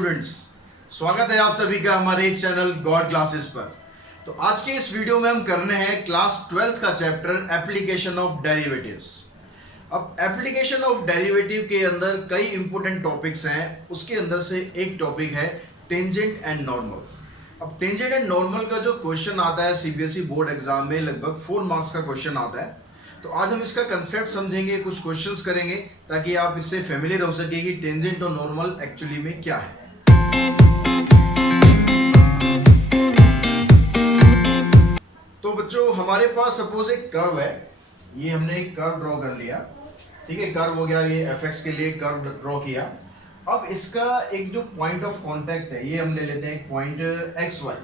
Students, स्वागत है आप सभी का हमारे इस चैनल गॉड क्लासेस पर। तो आज के इस वीडियो में हम करने हैं क्लास 12th का चैप्टर एप्लीकेशन ऑफ डेरिवेटिव्स। अब एप्लीकेशन ऑफ डेरिवेटिव के अंदर कई इंपॉर्टेंट टॉपिक्स हैं। उसके अंदर से एक टॉपिक है टेंजेंट एंड नॉर्मल। अब टेंजेंट एंड नॉर्मल का जो क्वेश्चन आता है सीबीएसई बोर्ड एग्जाम में लगभग 4 मार्क्स का क्वेश्चन आता है। तो आज हम इसका कंसेप्ट समझेंगे, कुछ क्वेश्चंस करेंगे ताकि आप इससे फेमिलियर हो सके कि टेंजेंट और नॉर्मल एक्चुअली में क्या है। तो बच्चों, हमारे पास सपोज एक कर्व है, ये हमने एक कर्व ड्रॉ कर लिया, ठीक है। कर्व हो गया, ये fx के लिए कर्व ड्रॉ किया। अब इसका एक जो पॉइंट ऑफ कांटेक्ट है, ये हम ले लेते हैं पॉइंट xy।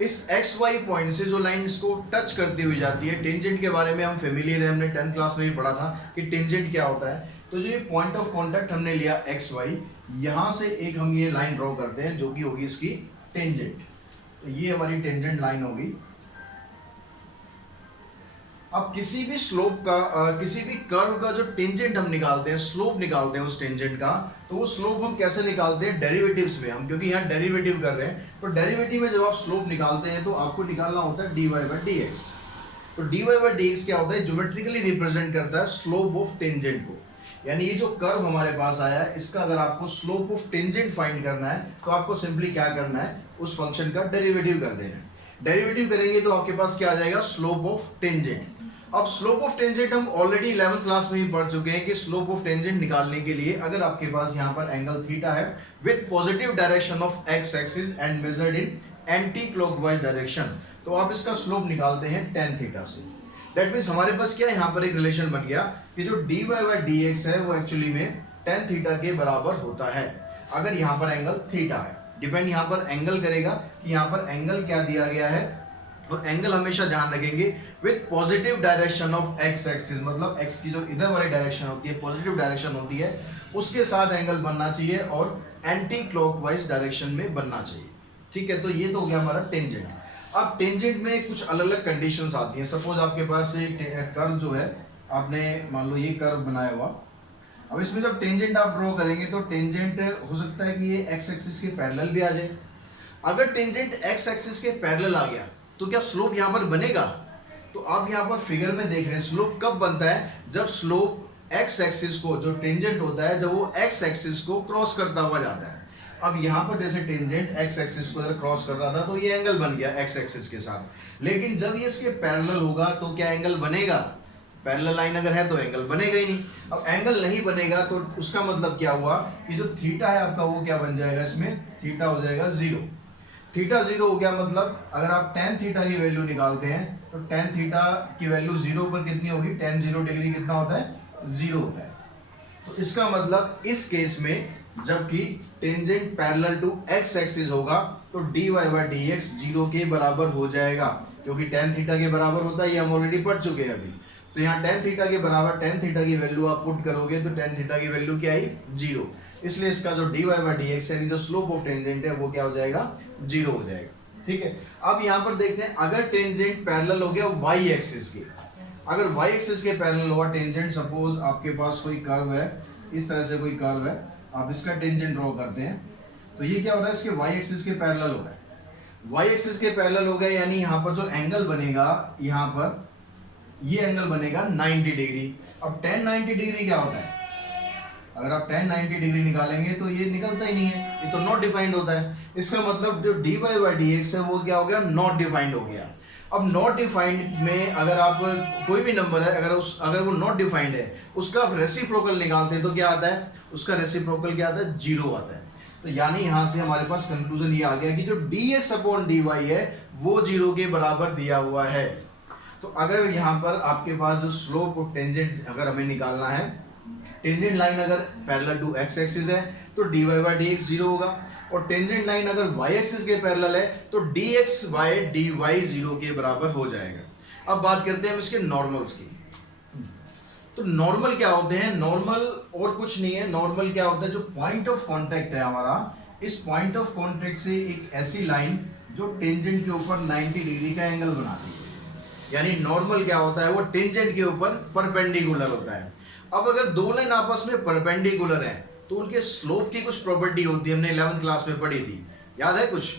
इस XY पॉइंट से जो लाइन इसको टच करती हुई जाती है, टेंजेंट के बारे में हम फेमिलियर है, हमने 10th क्लास में भी पढ़ा था कि टेंजेंट क्या होता है। तो जो ये पॉइंट ऑफ कांटेक्ट हमने लिया XY, यहाँ से एक हम ये लाइन ड्रॉ करते हैं जो कि होगी इसकी टेंजेंट। तो ये हमारी टेंजेंट लाइन होगी। अब किसी भी स्लोप का किसी भी कर्व का जो टेंजेंट हम निकालते हैं, स्लोप निकालते हैं उस टेंजेंट का, तो वो स्लोप हम कैसे निकालते हैं? डेरिवेटिव्स में हम, क्योंकि यहाँ डेरिवेटिव कर रहे हैं। तो डेरिवेटिव में जब आप स्लोप निकालते हैं तो आपको निकालना होता है dy/dx। तो dy/dx क्या होता है? ज्योमेट्रिकली रिप्रेजेंट करता है स्लोप ऑफ टेंजेंट को। यानी ये जो कर्व हमारे पास आया है, इसका अगर आपको स्लोप ऑफ टेंजेंट फाइंड करना है तो आपको सिंपली क्या करना है? उस फंक्शन का डेरिवेटिव कर देना है। डेरिवेटिव करेंगे तो आपके पास क्या आ जाएगा? Slope of tangent. अब स्लोप ऑफ टेंजेंट हम ऑलरेडी 11th क्लास में ही पढ़ चुके हैं कि स्लोप ऑफ टेंजेंट निकालने के लिए अगर आपके पास यहाँ पर एंगल थीटा है with positive direction of x axis and measured in anti clockwise direction, तो आप इसका स्लोप निकालते हैं tan थीटा से। दैट मीन्स हमारे पास क्या यहाँ पर एक रिलेशन बन गया कि जो dy/dx है वो एक्चुअली में tan थीटा के बराबर होता है अगर यहाँ पर एंगल थीटा है। डिपेंड यहाँ पर एंगल करेगा कि यहाँ पर एंगल क्या दिया गया है, और एंगल हमेशा ध्यान रखेंगे with positive direction of x axis, मतलब एक्स की जो इधर वाली डायरेक्शन होती है, पॉजिटिव डायरेक्शन होती है, उसके साथ एंगल बनना चाहिए और एंटी क्लॉकवाइज डायरेक्शन में बनना चाहिए। ठीक है, तो ये तो हो गया हमारा टेंजेंट। अब टेंजेंट में कुछ अलग अलग कंडीशंस आती हैं। सपोज आपके पास एक कर्व जो है, आपने मान लो ये कर्व बनाया हुआ। अब इसमें जब टेंजेंट आप ड्रॉ करेंगे तो टेंजेंट हो सकता है कि ये एक्स एक्सिस के पैरेलल भी आ जाए। अगर टेंजेंट एक्स एक्सिस के पैरेलल आ गया तो क्या स्लोप यहाँ पर बनेगा? तो आप यहाँ पर फिगर में देख रहे हैं स्लोप कब बनता है? जब स्लोप एक्स एक्सिस को, जो टेंजेंट होता है, जब वो एक्स एक्सिस को क्रॉस करता हुआ जाता है। अब यहाँ पर जैसे टेंजेंट एक्स एक्सिस को क्रॉस कर रहा था तो ये एंगल बन गया एक्स एक्सिस के साथ। लेकिन जब ये इसके पैरेलल होगा तो क्या एंगल बनेगा? पैरेलल लाइन अगर है तो एंगल बनेगा ही नहीं। अब एंगल नहीं बनेगा तो उसका मतलब क्या हुआ कि जो थीटा है आपका वो क्या बन जाएगा? इसमें थीटा हो जाएगा 0। थीटा 0 हो गया, मतलब अगर आप tan थीटा की वैल्यू निकालते हैं तो tan थीटा की वैल्यू 0 पर कितनी होगी? tan 0 डिग्री कितना होता है? 0 होता है। तो इसका मतलब इस केस में जबकि tangent parallel to x axis होगा तो dy/dx 0 के बराबर हो जाएगा, क्योंकि tan थीटा के बराबर होता है, ये हम ऑलरेडी पढ़ चुके हैं अभी। तो यहाँ tan थीटा के बराबर tan थीटा की वैल्यू आप पुट करोगे तो tan थीटा की वैल्यू क्या आई? 0। इसलिए इसका जो dy/dx यानी जो स्लोप ऑफ टेंजेंट है वो क्या हो जाएगा? 0 हो जाएगा। ठीक है, अब यहाँ पर देखते हैं अगर टेंजेंट पैरेलल हो गया y एक्सिस के। अगर y एक्सिस के पैरेलल हुआ टेंजेंट, सपोज आपके पास कोई कर्व है, इस तरह से कोई कर्व है, आप इसका टेंजेंट ड्रॉ करते हैं तो ये क्या हो रहा है? इसके y एक्सिस के पैरेलल हो रहा है। y एक्सिस के पैरेलल हो गया यानी यहाँ पर जो एंगल बनेगा, यहाँ पर ये एंगल बनेगा 90 डिग्री। अब tan 90 डिग्री क्या होता है? अगर आप tan 90 डिग्री निकालेंगे तो ये निकलता ही नहीं है, ये तो नॉट डिफाइंड होता है। इसका मतलब जो dy/dx है वो क्या हो गया? नॉट डिफाइंड हो गया। अब नॉट डिफाइंड में अगर आप कोई भी नंबर है, अगर वो नॉट डिफाइंड है, उसका आप रेसिप्रोकल निकालते हैं तो क्या आता है? उसका रेसिप्रोकल क्या आता है? 0 आता है। तो यानी यहाँ से हमारे पास कंक्लूजन ये आ गया कि जो dx/dy है वो 0 के बराबर दिया हुआ है। तो अगर यहाँ पर आपके पास जो स्लोप ऑफ टेंजेंट अगर हमें निकालना है, टेंजेंट लाइन अगर पैरेलल टू एक्स एक्सिस है तो dy/dx 0 होगा, और टेंजेंट लाइन अगर y एक्सिस के पैरेलल है तो dx/dy 0 के बराबर हो जाएगा। अब बात करते हैं हम इसके नॉर्मल्स की। तो नॉर्मल क्या होते हैं? नॉर्मल और कुछ नहीं है। नॉर्मल क्या होता है? जो पॉइंट ऑफ कांटेक्ट है हमारा, इस पॉइंट ऑफ कांटेक्ट से एक ऐसी लाइन जो टेंजेंट के ऊपर 90 डिग्री का एंगल बनाती है। यानी नॉर्मल क्या होता है? वो टेंजेंट के ऊपर परपेंडिकुलर होता है। अब अगर दो लाइन आपस में परपेंडिकुलर है तो उनके स्लोप की कुछ प्रॉपर्टी होती है, हमने 11th क्लास में पढ़ी थी, याद है कुछ?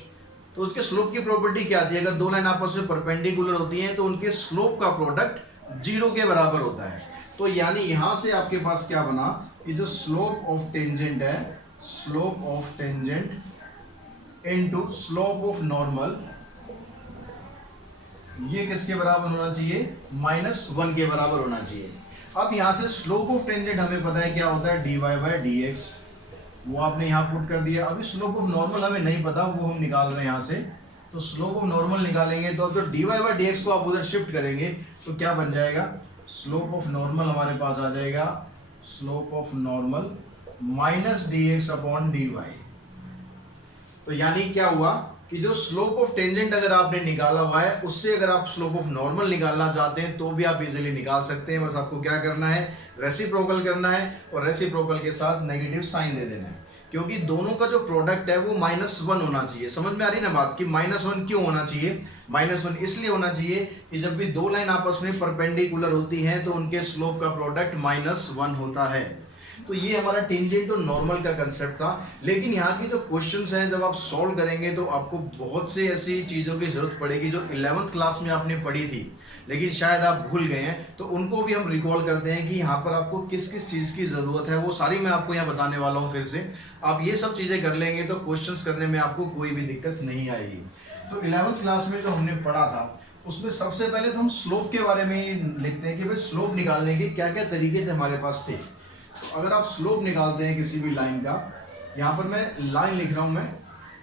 तो उसके स्लोप की प्रॉपर्टी क्या थी? अगर दो लाइन आपस में परपेंडिकुलर होती हैं तो उनके स्लोप का प्रोडक्ट 0 के बराबर होता है। तो यानी यहां से आपके पास क्या बना कि जो स्लोप ऑफ टेंजेंट है, slope of tangent into slope of normal, ये किसके बराबर होना चाहिए? -1 के बराबर होना चाहिए। अब यहां से स्लोप ऑफ टेंजेंट हमें पता है क्या होता है, dy बाय dx, वो आपने यहां पुट कर दिया। अभी स्लोप ऑफ नॉर्मल हमें नहीं पता, वो हम निकाल रहे हैं यहां से। तो स्लोप ऑफ नॉर्मल निकालेंगे तो अब जो dy बाय dx को आप उधर शिफ्ट करेंगे तो क्या बन जाएगा? स्लोप ऑफ नॉर्मल हमारे पास आ जाएगा slope of normal minus dx upon dy। तो यानी क्या हुआ कि जो स्लोप ऑफ टेंजेंट अगर आपने निकाला हुआ है उससे अगर आप स्लोप ऑफ नॉर्मल निकालना चाहते हैं तो भी आप इजीली निकाल सकते हैं। बस आपको क्या करना है, रेसिप्रोकल करना है और रेसिप्रोकल के साथ नेगेटिव साइन दे देना है, क्योंकि दोनों का जो प्रोडक्ट है वो -1 होना चाहिए। समझ में आ रही ना बात कि -1 क्यों होना चाहिए? -1 इसलिए होना चाहिए कि जब भी दो लाइन आपस में परपेंडिकुलर होती हैं तो उनके स्लोप का प्रोडक्ट -1 होता है। तो ये हमारा टेंजेंट और नॉर्मल का कंसेप्ट था। लेकिन यहाँ की जो क्वेश्चंस हैं जब आप सॉल्व करेंगे तो आपको बहुत से ऐसी चीज़ों की जरूरत पड़ेगी जो 11th क्लास में आपने पढ़ी थी लेकिन शायद आप भूल गए हैं, तो उनको भी हम रिकॉल करते हैं कि यहाँ पर आपको किस किस चीज़ की ज़रूरत है, वो सारी मैं आपको यहाँ बताने वाला हूँ फिर से। आप ये सब चीज़ें कर लेंगे तो क्वेश्चंस करने में आपको कोई भी दिक्कत नहीं आएगी। तो 11th क्लास में जो हमने पढ़ा था उसमें सबसे पहले तो हम स्लोप के बारे में ही लिखते हैं कि भाई स्लोप निकालने के क्या क्या तरीके थे हमारे पास थे। तो अगर आप स्लोप निकालते हैं किसी भी लाइन का, यहाँ पर मैं लाइन लिख रहा हूँ मैं,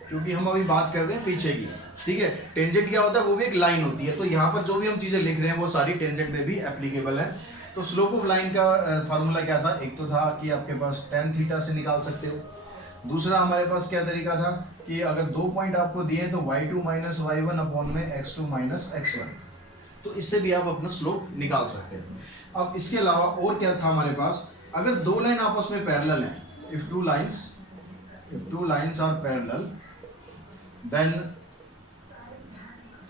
क्योंकि हम अभी बात कर रहे हैं पीछे की, ठीक है। टेंजेंट क्या होता है? वो भी एक लाइन होती है। तो यहाँ पर जो भी हम चीज़ें लिख रहे हैं वो सारी टेंजेंट में भी एप्लीकेबल है। तो स्लोप ऑफ लाइन का फार्मूला क्या था? एक तो था कि आपके पास tan थीटा से निकाल सकते हो। दूसरा हमारे पास क्या तरीका था कि अगर 2 पॉइंट आपको दिए तो y2 माइनस y1 अपॉन में x2 माइनस x1, तो इससे भी आप अपना स्लोप निकाल सकते हैं। अब इसके अलावा और क्या था हमारे पास? अगर दो लाइन आपस में पैरेलल हैं, if two lines are parallel, then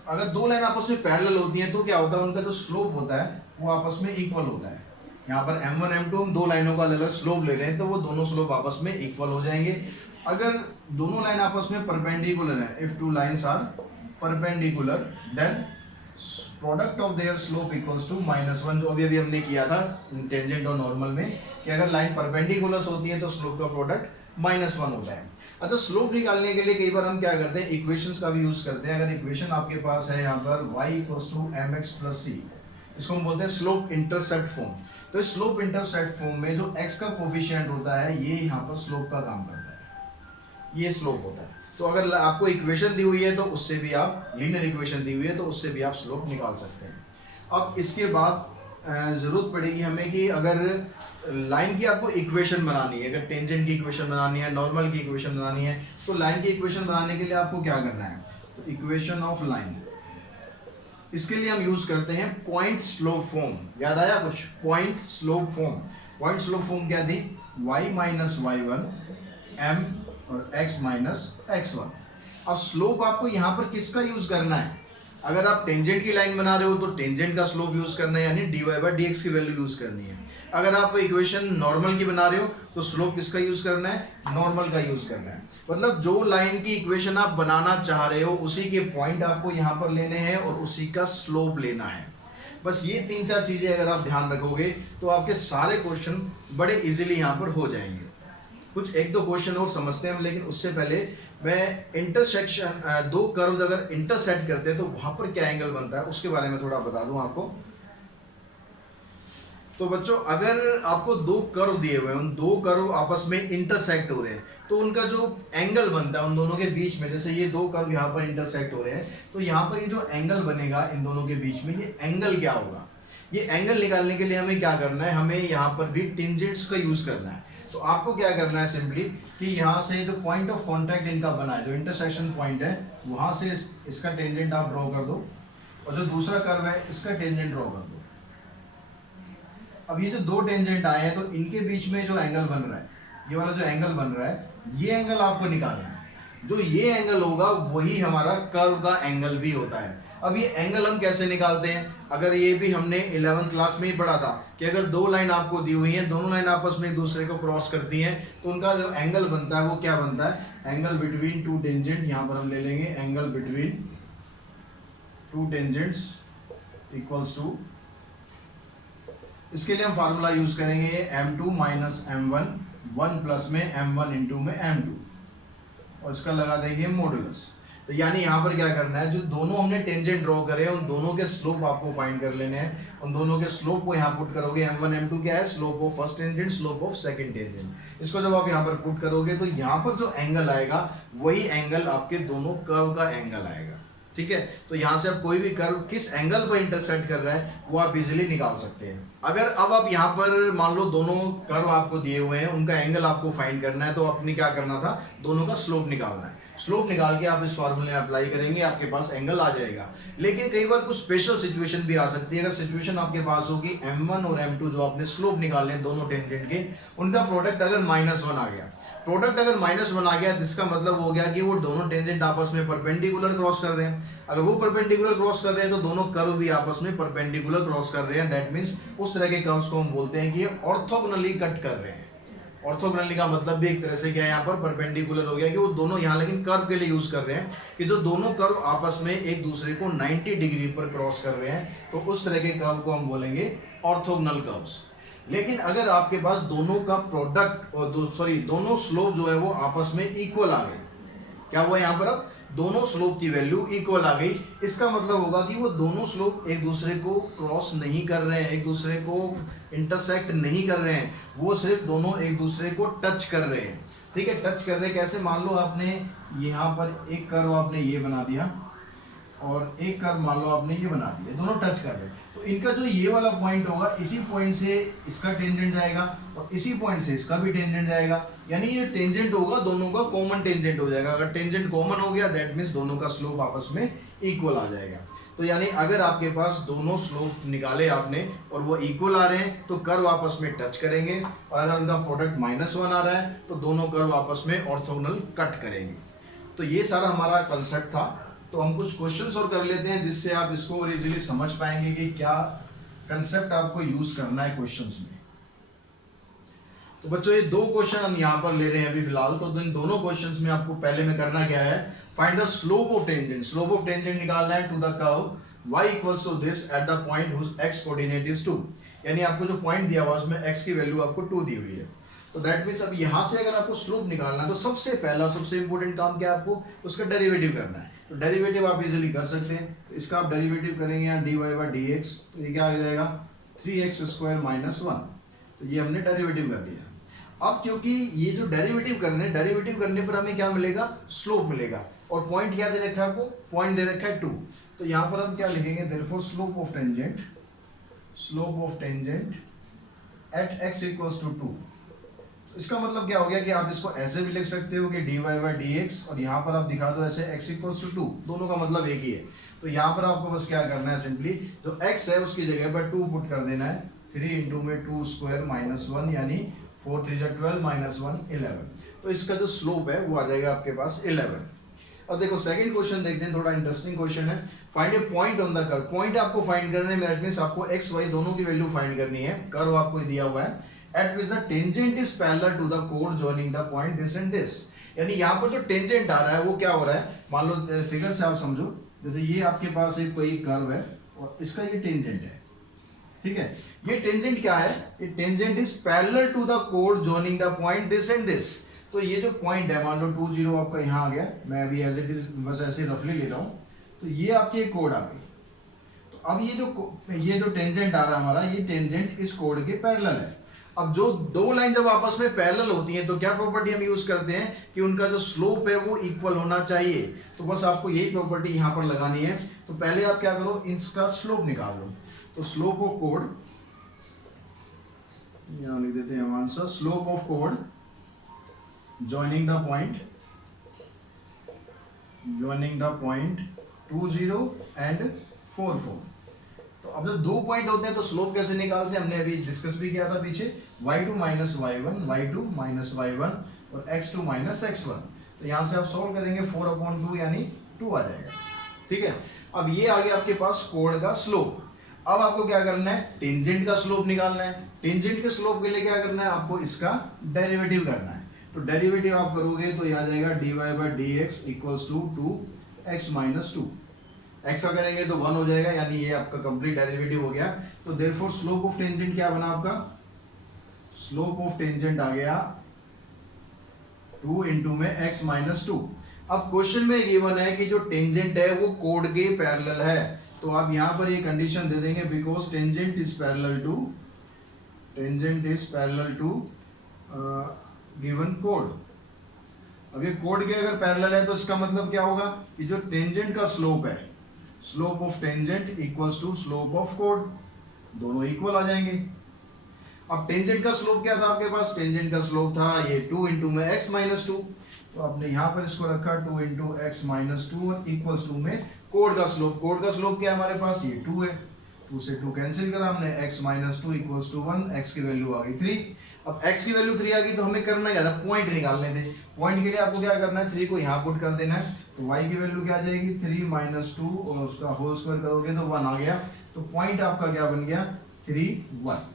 अगर दो लाइन आपस में पैरेलल होती हैं तो क्या होता है? उनका जो स्लोप होता है वो आपस में इक्वल होता है। यहाँ पर m1 m2 हम दो लाइनों का अलग अलग स्लोप ले रहे हैं तो वो दोनों स्लोप आपस में इक्वल हो जाएंगे। अगर दोनों लाइन आपस में परपेंडिकुलर है, if two lines are perpendicular, then product of their slope equals to -1, जो अभी अभी हमने किया था टेंजेंट और नॉर्मल में कि अगर लाइन परपेंडिकुलर होती है तो स्लोप का प्रोडक्ट -1 होता है। अच्छा, स्लोप निकालने के लिए कई बार हम क्या करते हैं, इक्वेशंस का भी यूज करते हैं। अगर इक्वेशन आपके पास है यहाँ पर y equals to mx plus c, इसको हम बोलते हैं स्लोप इंटरसेप्ट फॉर्म। तो इस स्लोप इंटरसेप्ट फॉर्म में जो x का कोफिशिएंट होता है ये यहाँ पर स्लोप का काम करता है, ये स्लोप होता है। तो अगर आपको इक्वेशन दी हुई है तो उससे भी आप, लीनियर इक्वेशन दी हुई है तो उससे भी आप स्लोप निकाल सकते हैं। अब इसके बाद ज़रूरत पड़ेगी हमें कि अगर लाइन की आपको इक्वेशन बनानी है, अगर टेंजेंट की इक्वेशन बनानी है, नॉर्मल की इक्वेशन बनानी है, तो लाइन की इक्वेशन बनाने के लिए आपको क्या करना है? तो इक्वेशन ऑफ लाइन, इसके लिए हम यूज़ करते हैं पॉइंट स्लोप फॉर्म। याद आया कुछ? Point slope form. Point slope form क्या थी? y माइनस y1 m और x माइनस x1। अब स्लोप आपको यहाँ पर किसका यूज करना है? अगर आप टेंजेंट की लाइन बना रहे हो तो टेंजेंट का स्लोप यूज करना है, यानी dy बाय dx की वैल्यू यूज करनी है। अगर आप इक्वेशन नॉर्मल की बना रहे हो तो स्लोप किसका यूज करना है? नॉर्मल का यूज करना है। मतलब जो लाइन की इक्वेशन आप बनाना चाह रहे हो उसी के पॉइंट आपको यहाँ पर लेने हैं और उसी का स्लोप लेना है। बस ये 3-4 चीजें अगर आप ध्यान रखोगे तो आपके सारे क्वेश्चन बड़े इजीली यहाँ पर हो जाएंगे। कुछ एक दो क्वेश्चन और समझते हैं हम, लेकिन उससे पहले मैं इंटरसेक्शन, दो कर्व्स अगर इंटरसेक्ट करते हैं तो वहां पर क्या एंगल बनता है उसके बारे में थोड़ा बता दूं आपको। तो बच्चों, अगर आपको दो कर्व दिए हुए हैं, उन दो कर्व आपस में इंटरसेक्ट हो रहे हैं तो उनका जो एंगल बनता है उन दोनों के बीच में, जैसे ये दो कर्व यहाँ पर इंटरसेक्ट हो रहे हैं तो यहाँ पर ये जो एंगल बनेगा इन दोनों के बीच में, ये एंगल क्या होगा? ये एंगल निकालने के लिए हमें क्या करना है? हमें यहाँ पर भी टेंजेंट्स का यूज करना है। तो आपको क्या करना है सिंपली कि यहाँ से जो पॉइंट ऑफ कांटेक्ट इनका बना है, जो इंटरसेक्शन पॉइंट है, वहां से इसका टेंजेंट आप ड्रॉ कर दो और जो दूसरा कर्व है इसका टेंजेंट ड्रॉ कर दो। अब ये जो दो टेंजेंट आए हैं तो इनके बीच में जो एंगल बन रहा है, ये वाला जो एंगल बन रहा है, ये एंगल आपको निकालना है। जो ये एंगल होगा वही हमारा कर्व का एंगल भी होता है। अब ये एंगल हम कैसे निकालते हैं, अगर ये भी हमने 11th क्लास में ही पढ़ा था कि अगर दो लाइन आपको दी हुई हैं, दोनों लाइन आपस में एक दूसरे को क्रॉस करती हैं, तो उनका जो एंगल बनता है वो क्या बनता है, एंगल बिटवीन टू टेंजेंट। यहाँ पर हम ले लेंगे angle between two tangents equals to, इसके लिए हम फार्मूला यूज करेंगे m2 माइनस m1, 1 प्लस में m1 इंटू में m2, और इसका लगा देंगे मॉडुलस। तो यानी यहाँ पर क्या करना है, जो दोनों हमने टेंजेंट ड्रॉ करे हैं उन दोनों के स्लोप आपको फाइंड कर लेने हैं। उन दोनों के स्लोप को यहाँ पुट करोगे, m1 m2 क्या है, slope of first tangent, slope of second tangent. इसको जब आप यहाँ पर पुट करोगे तो यहाँ पर जो एंगल आएगा वही एंगल आपके दोनों कर्व का एंगल आएगा। ठीक है, तो यहाँ से आप कोई भी कर्व किस एंगल पर इंटरसेक्ट कर रहा है वो आप इजीली निकाल सकते हैं। अगर अब आप यहाँ पर मान लो दोनों कर्व आपको दिए हुए हैं, उनका एंगल आपको फाइंड करना है, तो आपने क्या करना था, दोनों का स्लोप निकालना है। स्लोप निकाल के आप इस फॉर्मूले में अप्लाई करेंगे, आपके पास एंगल आ जाएगा। लेकिन कई बार कुछ स्पेशल सिचुएशन भी आ सकती है। अगर सिचुएशन आपके पास होगी m1 और m2 जो आपने स्लोप निकाले हैं दोनों टेंजेंट के, उनका प्रोडक्ट अगर -1 आ गया, प्रोडक्ट अगर -1 आ गया, जिसका मतलब हो गया कि वो दोनों टेंजेंट आपस में परपेंडिकुलर क्रॉस कर रहे हैं। अगर वो परपेंडिकुलर क्रॉस कर रहे हैं तो दोनों कर्व भी आपस में परपेंडिकुलर क्रॉस कर रहे हैं। दैट मींस उस तरह के कर्व्स को हम बोलते हैं कि ये ऑर्थोगोनली कट कर रहे हैं। ऑर्थोगोनली का मतलब भी एक तरह से क्या है, यहाँ पर परपेंडिकुलर हो गया कि वो दोनों यहाँ लेकिन कर्व के लिए यूज कर रहे हैं कि जो दोनों कर्व आपस में एक दूसरे को 90 डिग्री पर क्रॉस कर रहे हैं, तो उस तरह के कर्व को हम बोलेंगे ऑर्थोगोनल कर्व्स। लेकिन अगर आपके पास दोनों का प्रोडक्ट और दोनों स्लोप जो है वो आपस में इक्वल आ गए, क्या हुआ यहाँ पर, अब दोनों स्लोप की वैल्यू इक्वल आ गई, इसका मतलब होगा कि वो दोनों स्लोप एक दूसरे को क्रॉस नहीं कर रहे हैं, एक दूसरे को इंटरसेक्ट नहीं कर रहे हैं, वो सिर्फ दोनों एक दूसरे को टच कर रहे हैं। ठीक है, टच कर रहे हैं कैसे, मान लो आपने यहाँ पर एक कर्व आपने ये बना दिया और एक कर्व मान लो आपने ये बना दिया, दोनों टच कर रहे हैं, तो इनका जो ये वाला पॉइंट होगा, इसी पॉइंट से इसका टेंजेंट जाएगा और इसी पॉइंट से इसका भी टेंजेंट जाएगा, यानी ये टेंजेंट होगा दोनों का कॉमन टेंजेंट हो जाएगा। अगर टेंजेंट कॉमन हो गया दैट मीन्स दोनों का स्लोप आपस में इक्वल आ जाएगा। तो यानी अगर आपके पास दोनों स्लोप निकाले आपने और वो इक्वल आ रहे हैं तो कर्व आपस में टच करेंगे, और अगर उनका प्रोडक्ट -1 आ रहा है तो दोनों कर्व आपस में ऑर्थोगोनल कट करेंगे। तो ये सारा हमारा कंसेप्ट था। तो हम कुछ क्वेश्चंस और कर लेते हैं जिससे आप इसको और इजीली समझ पाएंगे कि क्या कंसेप्ट आपको यूज करना है क्वेश्चंस में। तो बच्चों ये 2 क्वेश्चन हम यहाँ पर ले रहे हैं अभी फिलहाल। तो इन दोनों क्वेश्चंस में आपको पहले में करना क्या है, find the slope of tangent. Slope of tangent निकालना है to the curve y equals to this at the point whose x coordinate is 2, यानी आपको जो पॉइंट दिया हुआ है उसमें x की वैल्यू आपको 2 दी हुई है। तो दैट मींस अब यहाँ से अगर आपको स्लोप निकालना है तो सबसे पहला सबसे इंपॉर्टेंट काम क्या है, आपको उसका डेरिवेटिव करना है। तो डेरिवेटिव आप इजीली कर सकते हैं। तो इसका आप डेरिवेटिव करेंगे यहाँ dy/dx, तो ये क्या आ जाएगा 3x² - 1। तो ये हमने डेरिवेटिव कर दिया। अब क्योंकि ये जो डेरिवेटिव करने पर हमें क्या मिलेगा, स्लोप मिलेगा। और पॉइंट क्या दे रखा है आपको, पॉइंट दे रखा है 2। तो यहाँ पर हम क्या लिखेंगे, therefore slope of tangent at x equals to 2। इसका मतलब क्या हो गया कि आप इसको ऐसे भी लिख सकते हो कि dy/dx, और यहाँ पर आप दिखा दो ऐसे x इक्वल्स टू 2, दोनों का मतलब एक ही है। तो यहाँ पर आपको बस क्या करना है, सिंपली जो x है उसकी जगह पर 2 पुट कर देना है। 3 इंटू में 2² - 1 यानी 4 3 12 - 1 11। तो इसका जो स्लोप है वो आ जाएगा आपके पास 11। अब देखो सेकंड क्वेश्चन देखते हैं, थोड़ा इंटरेस्टिंग क्वेश्चन है। Find A point on the curve. Point आपको फाइंड करने में दैट मींस आपको x y दोनों की वैल्यू फाइंड करनी है। कर्व आपको दिया हुआ है at which the tangent is parallel to the chord joining the point this and this, यानी यहाँ पर जो टेंजेंट आ रहा है वो क्या हो रहा है, मान लो फिगर से आप समझो, जैसे ये आपके पास एक कोई कर्व है और इसका ये टेंजेंट है। ठीक है, ये टेंजेंट क्या है, ये tangent is parallel to the कोड joining the point this and this. तो ये जो पॉइंट है मान लो 2 0 आपका यहाँ आ गया, मैं अभी एज इट इज बस ऐसे रफली ले रहा हूँ, तो ये आपकी एक कोड आ गई। तो अब ये जो टेंजेंट आ रहा है हमारा, ये टेंजेंट इस कोड के पैरेलल है। अब जो 2 लाइन जब आपस में पैरेलल होती हैं तो क्या प्रॉपर्टी हम यूज करते हैं कि उनका जो स्लोप है वो इक्वल होना चाहिए। तो बस आपको यही प्रॉपर्टी यहाँ पर लगानी है। तो पहले आप क्या करो, इसका स्लोप निकाल लो। तो स्लोप ऑफ कोड यहाँ लिख देते हैं answer, slope of code joining the point 2 0 and 4 4। तो अब जब 2 पॉइंट होते हैं तो स्लोप कैसे निकालते हैं, हमने अभी डिस्कस भी किया था पीछे, y2 - y1 y2 - y1 और x2 - x1। तो यहाँ से आप सॉल्व करेंगे 4/2 यानी 2 आ जाएगा। ठीक है, अब ये आ गया आपके पास कोड का स्लोप। अब आपको क्या करना है, टेंजेंट का स्लोप निकालना है। टेंजेंट के स्लोप के लिए क्या करना है, आपको इसका डेरिवेटिव करना है। तो डेरिवेटिव आप करोगे तो ये आ जाएगा dy by d x equals to 2x minus 2। X का करेंगे तो 1 हो जाएगा, यानी ये आपका कंप्लीट डेरिवेटिव हो गया। तो देयरफॉर स्लोप ऑफ टेंजेंट क्या बना आपका, स्लोप ऑफ टेंजेंट आ गया 2 इंटू में x माइनस 2। अब क्वेश्चन में गिवन है कि जो टेंजेंट है वो कोड के पैरेलल है, तो आप यहां पर ये कंडीशन दे देंगे because tangent is parallel to given कोड। अब ये कोड के अगर पैरेलल है तो इसका मतलब क्या होगा कि जो टेंजेंट का स्लोप है, slope of tangent equals to slope of कोड, दोनों इक्वल आ जाएंगे। अब टेंजेंट का स्लोप क्या था आपके पास, टेंजेंट का स्लोप था ये 2 इंटू में x माइनस 2, तो आपने यहां पर इसको रखा 2 into x minus 2 equals to में कोड का स्लोप। कोड का स्लोप क्या है हमारे पास, ये 2 है, 2 से 2 कैंसिल करा हमने, x minus 2 equals to 1, x की वैल्यू आ गई 3। अब x की वैल्यू 3 आ गई तो हमें करना क्या था, पॉइंट निकालने थे। पॉइंट के लिए आपको क्या करना है, 3 को यहाँ पुट कर देना है, तो y की वैल्यू क्या आ जाएगी 3 माइनस 2 और उसका होल स्क्वायर करोगे तो 1 आ गया। तो पॉइंट आपका क्या बन गया 3 1।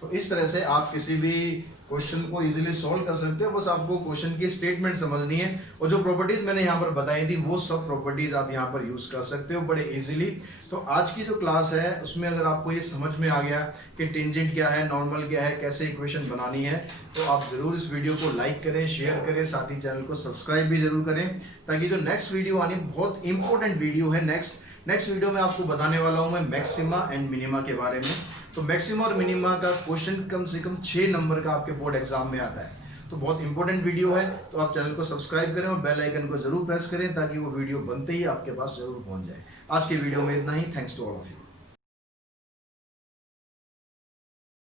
तो इस तरह से आप किसी भी क्वेश्चन को इजीली सॉल्व कर सकते हो, बस आपको क्वेश्चन की स्टेटमेंट समझनी है और जो प्रॉपर्टीज मैंने यहाँ पर बताई थी वो सब प्रॉपर्टीज आप यहाँ पर यूज कर सकते हो बड़े इजीली। तो आज की जो क्लास है उसमें अगर आपको ये समझ में आ गया कि टेंजेंट क्या है, नॉर्मल क्या है, कैसे इक्वेशन बनानी है, तो आप जरूर इस वीडियो को लाइक करें, शेयर करें, साथ ही चैनल को सब्सक्राइब भी जरूर करें, ताकि जो नेक्स्ट वीडियो आनी बहुत इंपॉर्टेंट वीडियो है। नेक्स्ट वीडियो में आपको बताने वाला हूँ मैं मैक्सिमा एंड मिनिमा के बारे में। तो मैक्सिमा और मिनिमा का क्वेश्चन कम से कम 6 नंबर का आपके बोर्ड एग्जाम में आता है, तो बहुत इंपॉर्टेंट वीडियो है। तो आप चैनल को सब्सक्राइब करें और बेल आइकन को जरूर प्रेस करें ताकि वो वीडियो बनते ही आपके पास जरूर पहुंच जाए। आज की वीडियो में इतना ही। Thanks to all of you.